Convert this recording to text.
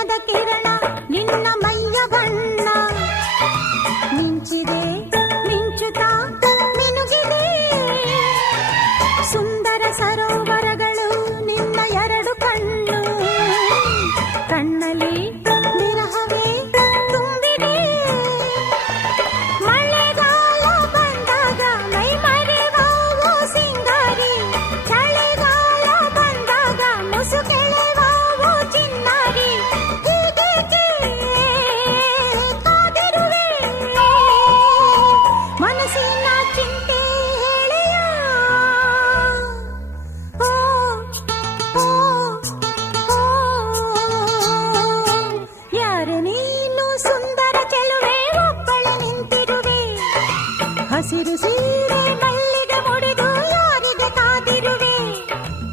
ಚಿನ್ನದ ಕಿರಣ ನಿನ್ನ ಮೈಯ ಬಣ್ಣ ಮಿಂಚಿದೆ ಮಿಂಚುತ್ತಾ ಮಿನುಗಿದೆ ಸುಂದರ ಸರೋವರಗಳು ನಿನ್ನ ಎರಡು ಕಣ್ಣು ಕಣ್ಣಲ್ಲಿ ವಿರಹವೇ ತುಂಬಿದೆ ಮಳೆಗಾಲ ಬಂದಾಗ ಮೈ ಮರೆವಾವೋ ಸಿಂಗಾರಿ ಚಳಿಗಾಲ ಬಂದಾಗ ಮುಸುಕೆಳೆವಾವೋ ಚಿನ್ನಾರಿ ಹೀಗೇಕೆ ಕಾದಿರುವೆ ಮನಸ್ಸಿನ ಚಿಂತೆ ಹೇಳಿಯ ಓ ಓ ಓ ಯಾರು ನೀನು ಸುಂದರ ಚೆಲುವೆ ಒಬ್ಬಳೆ ನಿಂತಿರುವೆ ಹಸಿರು